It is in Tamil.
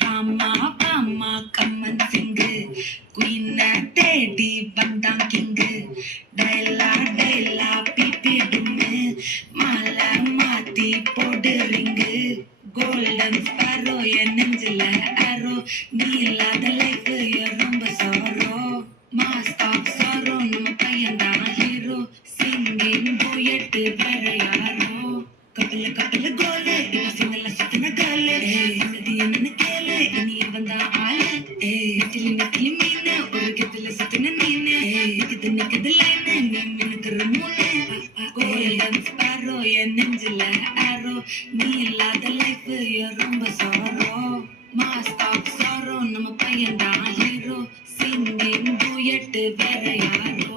பாமா பாமா கம்மன் சிங்கு குயின தேடி வந்தான் கிங்கு டைலா டைலா பிபி டும்மு மாலை மாத்தி போடுறீங்க கோல்டன் ஸ்பாரோ என் நெஞ்சில ஆரோ நீ இல்லாத லைஃப் ரொம்ப சோரோ மாஸ்டாப் சோரோ நம்ம பையன்தான் ஹீரோ சிங்கிங் டூயட் வேற யாரோ கப்பல கப்பல கோலு இவ சிங்கல சுத்தின காலு அது என்னன்னு கேளு இனி வந்தான் ஆளு நெத்திலி நெத்திலி மீனு ஒரு கத்துல சுத்தின நீனு நிக்குது லைனு நீ மினுக்குற மூணு கோல்டன் ஸ்பாரோ என் நெஞ்சில ஆரோ நீ இல்லாத லைஃப் ரொம்ப சோரோ மாஸ்டாப் சோரோ நம்ம பையன்தான் ஹீரோ சிங்கிங் டூயட் வேற யாரோ